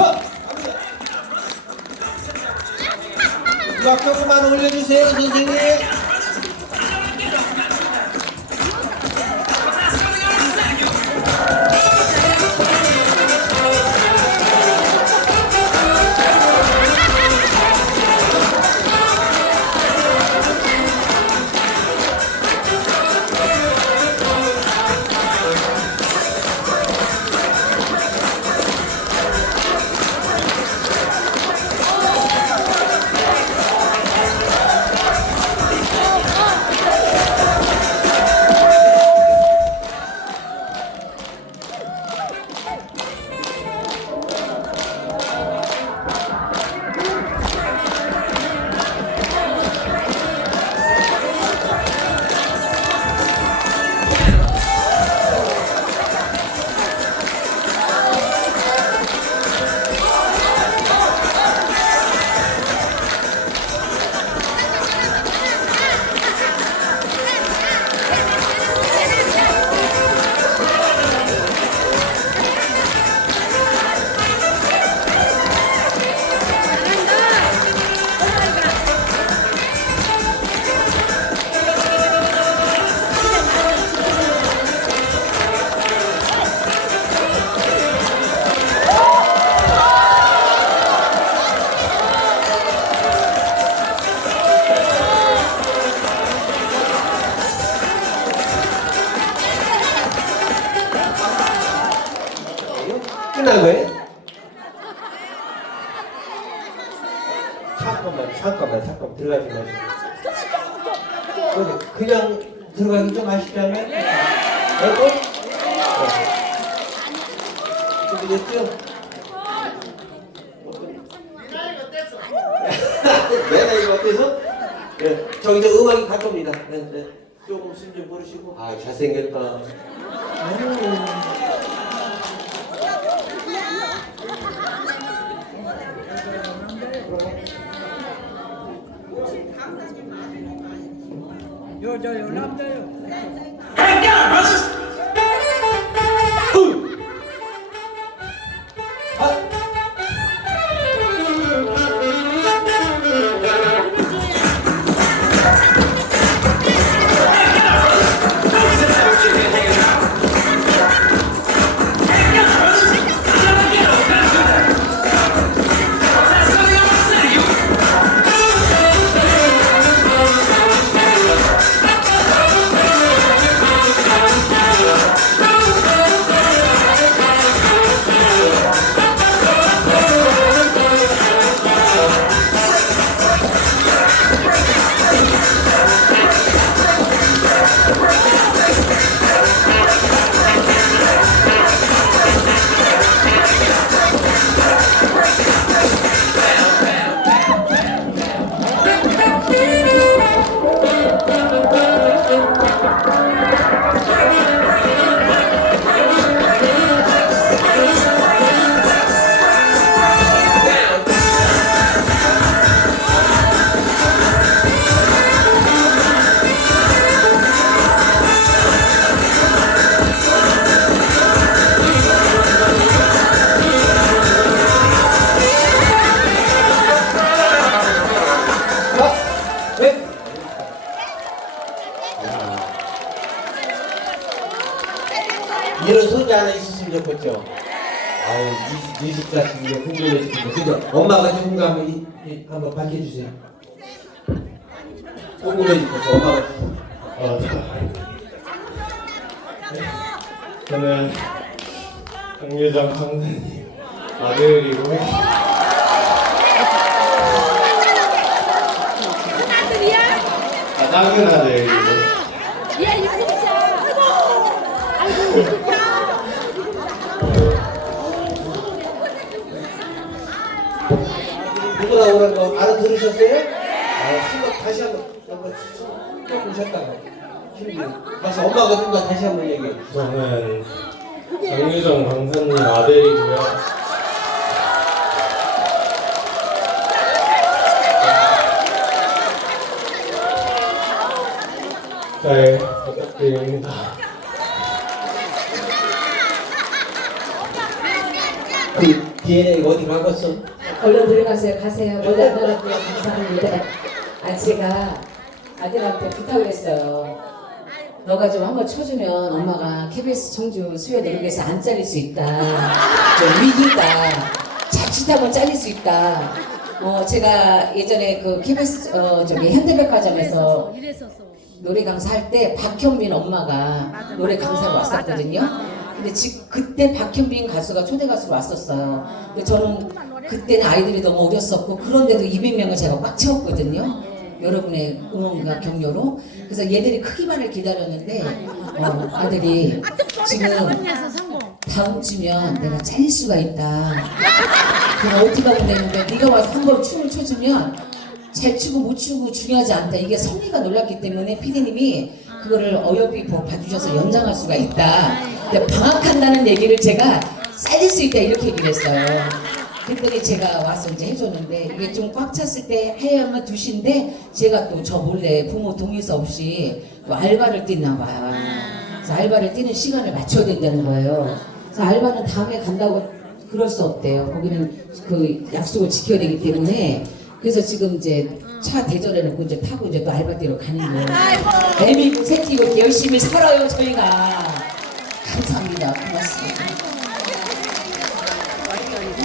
서! 음악 조금만 올려주세요, 선생님. 들어가지 마시고. 그냥 들어가기 좀 아쉽잖아요. 어때? 준비됐죠? 내 나이가 어때서? 예, 저기서 음악이 가까웁니다. 네, 네. 조금 숨좀 고르시고. 아, 잘생겼다. 아유. 요저 요 이런 손이 하나 있으시면 좋겠죠. 아유, 이, 이집 같은 게 궁금해지는데. 근데 엄마가 누군가 한번, 이, 이, 한번 밝혀주세요. 궁금해 죽겠어, 엄마가. 어, 저는 강유정 강사님 아들이고요. 아들이야? 아, 아들 알아들으셨어요? 아, 한번 다시 한번 한번 조금 쉬었다가 힘이 다시 엄마가 누군가 다시 한번 얘기해. 저는 강유정 강사님 아들이고요. 잘 부탁드립니다. 그 DNA 어디 가겠어? 얼른 들어가세요. 가세요. 멀리 안 나갈게요. 감사합니다. 아 제가 아들한테 부탁을 했어요. 너가 좀 한번 쳐주면 엄마가 KBS 청주 수요 노력에서 안 잘릴 수 있다. 좀 위기다. 자칫하면 잘릴 수 있다. 어 제가 예전에 그 KBS 어 저기 현대백화점에서 노래 강사 할 때 박현빈 엄마가 노래 강사로 왔었거든요. 근데 지금 그때 박현빈 가수가 초대 가수로 왔었어요. 근데 저는 그때는 아이들이 너무 어렸었고 그런데도 200명을 제가 꽉 채웠거든요. 여러분의 응원과 격려로. 그래서 얘들이 크기만을 기다렸는데 어, 아들이 지금 다음 주면 내가 잘릴 수가 있다. 그럼 어떻게 하면 되는데 네가 와서 한 번 춤을 춰주면 잘 추고 못 추고 중요하지 않다. 이게 성리가 놀랐기 때문에 피디님이 그거를 어여삐 보- 봐주셔서 연장할 수가 있다. 방학한다는 얘기를 제가 살릴 수 있다 이렇게 얘기를 했어요. 그랬더니 제가 와서 이제 해줬는데 이게 좀 꽉 찼을 때 하야만 두시인데 제가 또 저 몰래 부모 동의서 없이 또 알바를 뛰나 봐요. 그래서 알바를 뛰는 시간을 맞춰야 된다는 거예요. 그래서 알바는 다음에 간다고 그럴 수 없대요. 거기는 그 약속을 지켜야 되기 때문에 그래서 지금 이제 차 대절해놓고 이제 타고 이제 또 알바 뛰러 가는 거예요. 애미고 새끼고 열심히 살아요 저희가. 감사합니다. 고맙습니다.